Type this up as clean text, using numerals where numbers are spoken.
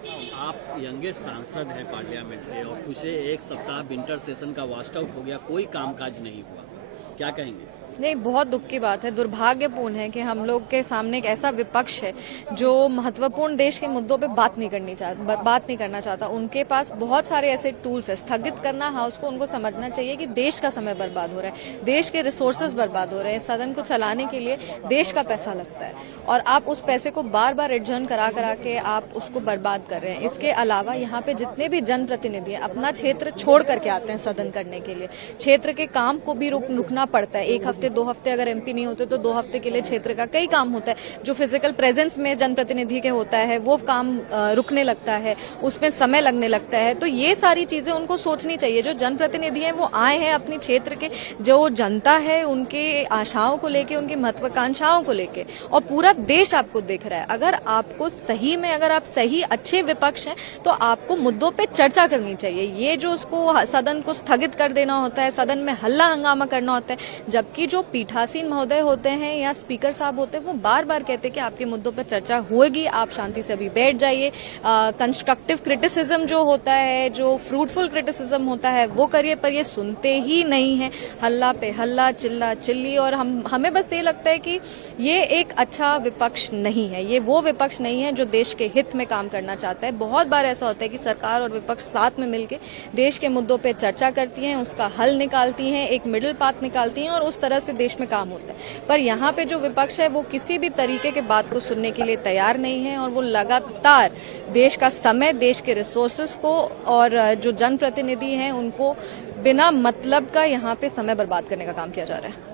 आप यंगेस्ट सांसद हैं पार्लियामेंट के और पिछले एक सप्ताह विंटर सेशन का वास्ट आउट हो गया, कोई कामकाज नहीं हुआ, क्या कहेंगे? नहीं, बहुत दुख की बात है, दुर्भाग्यपूर्ण है कि हम लोग के सामने एक ऐसा विपक्ष है जो महत्वपूर्ण देश के मुद्दों पे बात नहीं करना चाहता। उनके पास बहुत सारे ऐसे टूल्स है। स्थगित करना हाउस को उनको समझना चाहिए कि देश का समय बर्बाद हो रहा है, देश के रिसोर्सेज बर्बाद हो रहे हैं। सदन को चलाने के लिए देश का पैसा लगता है और आप उस पैसे को बार बार एडजर्न करा के आप उसको बर्बाद कर रहे हैं। इसके अलावा यहाँ पे जितने भी जनप्रतिनिधि हैं अपना क्षेत्र छोड़ करके आते हैं सदन करने के लिए, क्षेत्र के काम को भी रुकना पड़ता है। एक हफ्ते 2 हफ्ते अगर एमपी नहीं होते तो 2 हफ्ते के लिए क्षेत्र का कई काम होता है। जो फिजिकल प्रेजेंस में जनप्रतिनिधि के होता है वो काम रुकने लगता है, उसमें समय लगने लगता है। तो ये सारी चीजें उनको सोचनी चाहिए। जो जनप्रतिनिधि हैं वो आए हैं अपनी क्षेत्र के, जो जनता है उनके आशाओं को लेके, उनकी महत्वाकांक्षाओं को लेके, और पूरा देश आपको देख रहा है। अगर आपको सही में, अगर आप सही अच्छे विपक्ष हैं तो आपको मुद्दों पे चर्चा करनी चाहिए। ये जो उसको सदन को स्थगित कर देना होता है, सदन में हल्ला हंगामा करना होता है, जबकि जो पीठासीन महोदय होते हैं या स्पीकर साहब होते हैं वो बार बार कहते हैं कि आपके मुद्दों पर चर्चा होगी, आप शांति से अभी बैठ जाइए। कंस्ट्रक्टिव क्रिटिसिज्म जो होता है, जो फ्रूटफुल क्रिटिसिज्म होता है वो करिए, पर ये सुनते ही नहीं है। हल्ला पे हल्ला, चिल्ला चिल्ली, और हमें बस ये लगता है कि ये एक अच्छा विपक्ष नहीं है। ये वो विपक्ष नहीं है जो देश के हित में काम करना चाहता है। बहुत बार ऐसा होता है कि सरकार और विपक्ष साथ में मिलकर देश के मुद्दों पर चर्चा करती हैं, उसका हल निकालती हैं, एक मिडिल पाथ निकालती हैं और उस तरह से देश में काम होता है। पर यहाँ पे जो विपक्ष है वो किसी भी तरीके के बात को सुनने के लिए तैयार नहीं है और वो लगातार देश का समय, देश के रिसोर्सेज को और जो जनप्रतिनिधि हैं उनको बिना मतलब का यहाँ पे समय बर्बाद करने का काम किया जा रहा है।